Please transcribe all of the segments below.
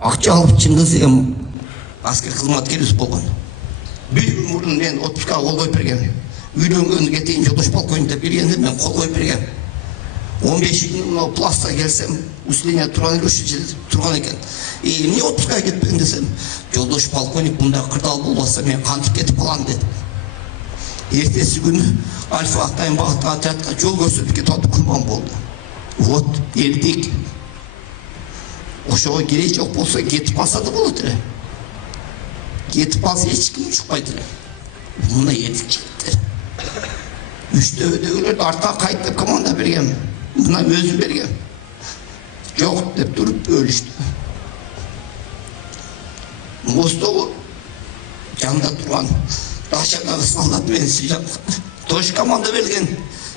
акча алып Чыңгыз деген аскер кызматкерибиз болгон. Bir gün murун мен отпускка кол коюп бергем. Үйлөнгөнгө чейин жолдош полковникте бергенде мен кол коюп бергем. 15 gün мына пласта келсем, усиление турган экен. Эмне отпускка кетпедиң десем, жолдош полковник мында кырдал болбаса мен кантип кетип калам деди. Эртеси күнү Альфа Актайын багытка отрядка жол көрсөтүп кетип атып курман болду. Вот, эрдик. Ошого кереги жок болсо кетип калса да болот эле. Кетип калса эч ким чукпайт эле. Мына эрдик жигиттер. Үчтөбөдөгүлөрдү артка кайт деп команда бергем. Мына өзү бергем. Жок деп туруп өлүштү. Мостогу жанында турган Дашадагы солдат менен тош команда берген.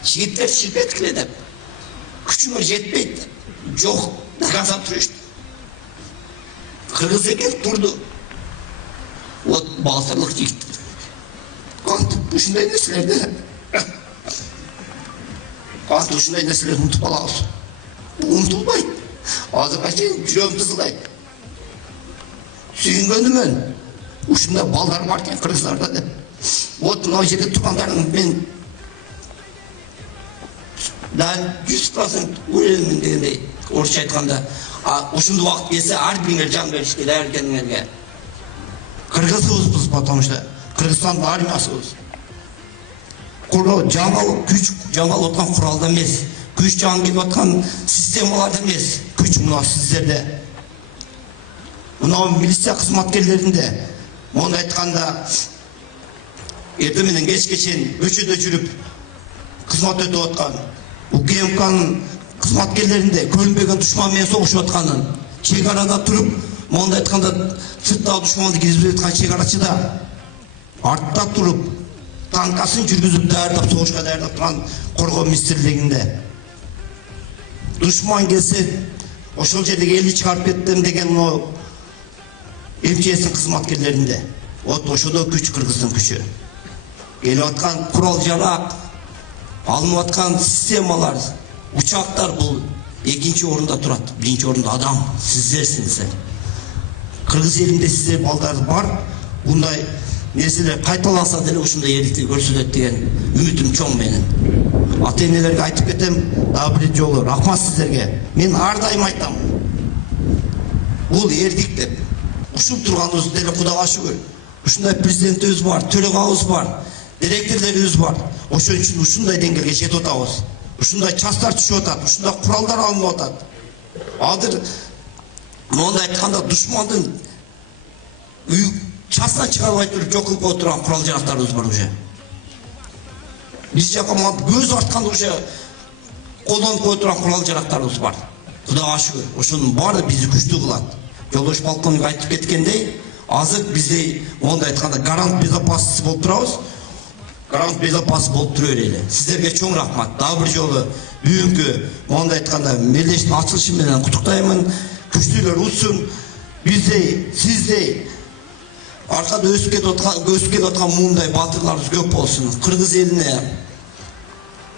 Жигиттер ширпеткиле деп. Күчүңөр жетпейт деп. Жок, газап турушты. Кыргыз экен турду. Вот баатырлык жигиттер. Кантип ушундай нерселерди кантип ушундай нерселерди унутуп калабыз. Унутулбайт. Азырга чейин жүрөгүм тызылдайт. Сүйүнгөнүмөн ушундай балдар бар экен кыргыздарда деп. Вот мына жерде тургандарым мен да 100% уверенмин дегендей орусча айтканда, ушундай убакыт келсе ар бириңер жан беришке даяр экениңерге. Кыргызбыз, потому что Кыргызстандын армиясыбыз. Жаңыл күч жаңыл аткан куралда эмес, күч жаңы келип аткан системаларда эмес, күч мына сиздерде. Мына милиция кызматкерлеринде, мону айтканда эртең менен кечке чейин көчөдө жүрүп кызмат өтүп аткан, УКМКнын кызматкерлеринде көрүнбөгөн душман менен согушуп атканын, чек арада туруп, монда айтканда сырттагы душманды киргизип аткан чек арачыда артта туруп, танкасын жүргүзүп даярдап согушка даярдап турган коргоо министрлигинде. Душман келсе, ошол жердеги элди чыгарып кеттим деген МЧС кызматкерлеринде. Вот ошодо күч Кыргыздын күчү. Келип аткан курал жарак, алынып аткан системалар, учактар бул экинчи орунда турат. Биринчи орунда адам, сиздерсиңиздер. Кыргыз элинде сиздер балдар бар. Bunday нерселер кайталанса деле ушундай эрликти көрсөтөт деген үмүтүм чоң менин. Ата-энелерге айтып кетем, дагы бир жолу рахмат сиздерге. Мен ар дайым айтам. Бул эрдик деп. Ушул турганыбыз деле Кудайга шүгүр. Ушундай президентибиз бар, төрөгабыз бар, директорлорубуз бар. Ошон үчүн ушундай деңгээлге жетип атабыз. Ушундай частар түшүп атат, ушундай куралдар алынып атат. Азыр мондай айтканда душмандын частан чыгарбай туруп жок кылып отурган курал жарактарыбыз бар уже. Биз жака көз артканда уже колдонуп кое турган курал жарактарыбыз бар. Кудайга шүгүр, ошонун баары бизди күчтүү кылат. Жолдош полковник айтып кеткендей, азыр бизде мондай айтканда гарант безопасности болуп турабыз. Гарант безопасности болуп тура берели. Сиздерге чоң рахмат. Дагы бир жолу бүгүнкү мондай айтканда мелдештин ачылышы менен куттуктаймын. Күчтүүлөр утсун. Биздей, сиздей аркада өсүп кетип аткан муундай баатырларыбыз көп болсун. Кыргыз элине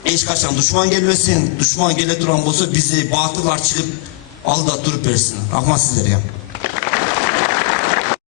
эч качан душман келбесин. Душман келе турган болсо биздей баатырлар чыгып алда туруп берсин. Рахмат сиздерге.